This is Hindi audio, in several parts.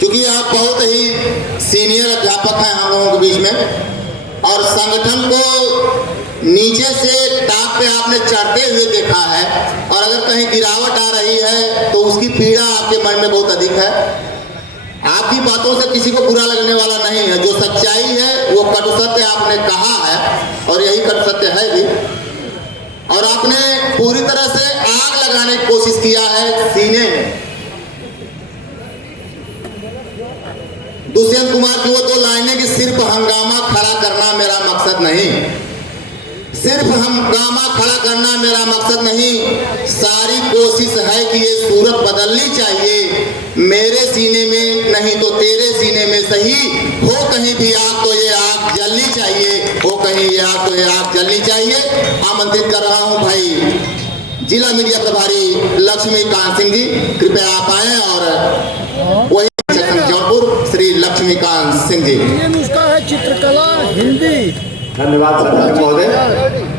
क्योंकि आप बहुत ही सीनियर अध्यापक हैं हम लोगों के बीच में, और संगठन को नीचे से टॉप पे आपने चढ़ते हुए देखा है, और अगर कहीं गिरावट आ रही है तो उसकी पीड़ा आपके मन में बहुत अधिक है। आपकी बातों से किसी को बुरा लगने वाला नहीं है। जो सच्चाई है वो कटु सत्य आपने कहा है, और यही कटु सत्य है भी। और आपने पूरी तरह से आग लगाने की कोशिश किया है सीने में। दुष्यंत कुमार की वो दो लाइनें कि सिर्फ हंगामा खड़ा करना मेरा मकसद नहीं, सिर्फ हंगामा खड़ा करना मेरा मकसद नहीं, सारी कोशिश है कि ये सूरत बदलनी चाहिए। मेरे सीने में नहीं तो तेरे सीने में सही, हो कहीं भी आग तो ये आग जलनी चाहिए, हो कहीं ये आग तो ये आग जलनी चाहिए। आमंत्रित कर रहा हूं भाई जिला मीडिया प्रभारी लक्ष्मीकांत सिंह जी, कृपया आप आए। और वही जौनपुर श्री लक्ष्मीकांत सिंह जी। ये नुस्खा है चित्रकला हिंदी। धन्यवाद सदस्य महोदय।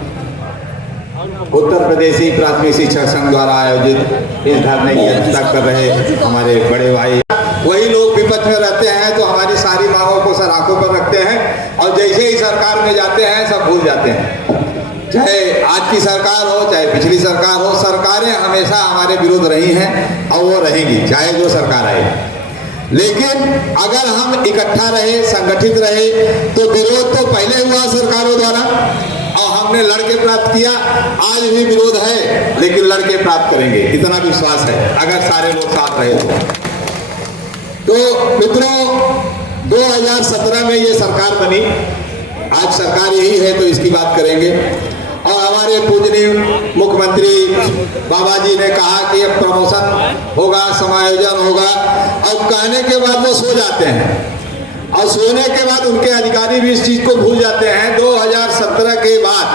उत्तर प्रदेशी प्राथमिक शिक्षक संघ द्वारा आयोजित इस धरने की अध्यक्षता कर रहे हमारे बड़े भाई, वही लोग विपक्ष में रहते हैं तो हमारी सारी मांगों को सर आंखों पर रखते हैं, और जैसे ही सरकार में जाते हैं सब भूल जाते हैं। चाहे आज की सरकार हो चाहे पिछली सरकार हो, सरकारें हमेशा हमारे विरुद्ध रही हैं और वो रहेंगी चाहे जो सरकार आए। लेकिन अगर हम इकट्ठा रहे, संगठित रहे, तो विरोध तो पहले हुआ सरकारों द्वारा और हमने लड़के प्राप्त किया। आज भी विरोध है लेकिन लड़के प्राप्त करेंगे, इतना विश्वास है अगर सारे लोग साथ रहे तो मित्रों 2017 में ये सरकार बनी, आज सरकार यही है तो इसकी बात करेंगे। और हमारे पूजनीय मुख्यमंत्री बाबा जी ने कहा कि अब प्रमोशन होगा, समायोजन होगा, और कहने के बाद वो सो जाते हैं, और सोने के बाद उनके अधिकारी भी इस चीज को भूल जाते हैं। 2017 के बाद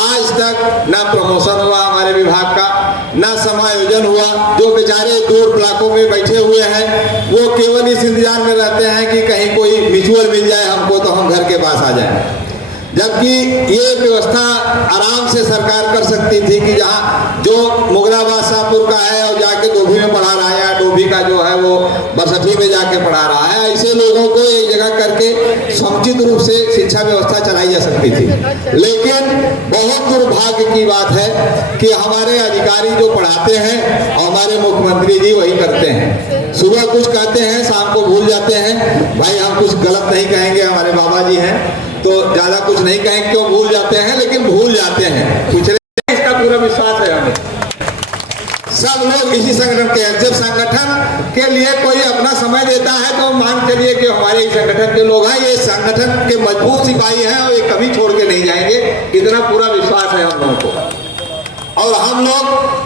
आज तक ना प्रमोशन हुआ हमारे विभाग का, ना समायोजन हुआ। जो बेचारे दूर ब्लॉकों में बैठे हुए हैं वो केवल इस इंतजार में रहते हैं कि कहीं कोई म्यूचुअल मिल जाए हमको तो हम घर के पास आ जाए, जबकि ये व्यवस्था आराम से सरकार कर सकती थी कि जहाँ जो मुगराबाद शाहपुर का है और जाके डोभी में पढ़ा रहा है, या डोभी का जो है वो बरसठी में जाके पढ़ा रहा है, ऐसे लोगों को एक जगह करके समुचित रूप से शिक्षा व्यवस्था चलाई जा सकती थी। लेकिन बहुत दुर्भाग्य की बात है कि हमारे अधिकारी जो पढ़ाते हैं और हमारे मुख्यमंत्री जी वही करते हैं, सुबह कुछ कहते हैं शाम को भूल जाते हैं। भाई हम कुछ गलत नहीं कहेंगे, हमारे बाबा जी हैं तो ज्यादा कुछ नहीं कहेंगे क्यों भूल जाते हैं, लेकिन भूल जाते हैं। पिछले इसका पूरा विश्वास है हमें, सब लोग इसी संगठन के हैं। जब संगठन के लिए कोई अपना समय देता है तो मान चलिए कि हमारे ही संगठन के लोग हैं, ये संगठन के मजबूत सिपाही हैं और ये कभी छोड़ के नहीं जाएंगे, इतना पूरा विश्वास है हम लोगों को। और हम लोग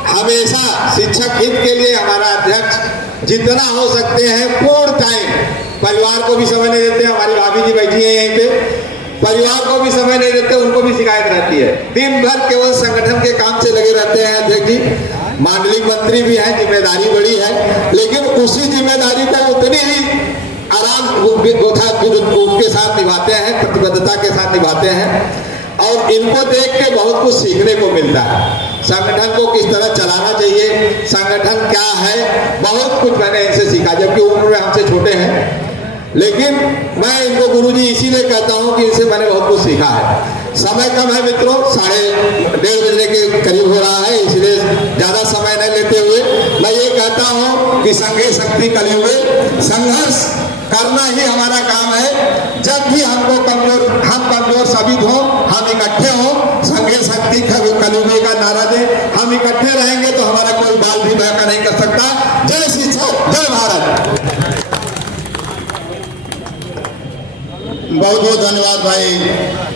हमेशा शिक्षक हित के लिए हमारा अध्यक्ष जितना हो सकते हैं पूर्ण टाइम, परिवार को भी समय नहीं देते। हमारी भाभी जी बैठी है यहीं पे, परिवार को भी समय नहीं देते, उनको भी शिकायत रहती है। दिन भर केवल संगठन के काम से लगे रहते हैं अध्यक्ष जी। मांडलिक मंत्री भी हैं, जिम्मेदारी बड़ी है, लेकिन उसी जिम्मेदारी को उतनी ही आराम के साथ निभाते हैं, प्रतिबद्धता के साथ निभाते हैं। और इनको देख के बहुत कुछ सीखने को मिलता है। संगठन को किस तरह चलाना चाहिए, संगठन क्या है, बहुत कुछ मैंने इनसे सीखा, जबकि उम्र में हमसे छोटे हैं। लेकिन मैं इनको गुरुजी इसीलिए कहता हूं कि इनसे मैंने बहुत कुछ सीखा है। समय कम है मित्रों, 1:30 बजने के करीब हो रहा है, इसलिए ज्यादा समय नहीं लेते हुए मैं ये कहता हूं कि संघे शक्ति कलयुगे संघर्ष करना ही हमारा काम है। जब भी हमको हम कमजोर साबित हो, हम इकट्ठे हो, संघे शक्ति कलयुगे का नारा दे, हम इकट्ठे रहेंगे तो हमारा कोई बाल भी बहका नहीं कर सकता। जय शिक्षक, जय भारत। बहुत बहुत धन्यवाद भाई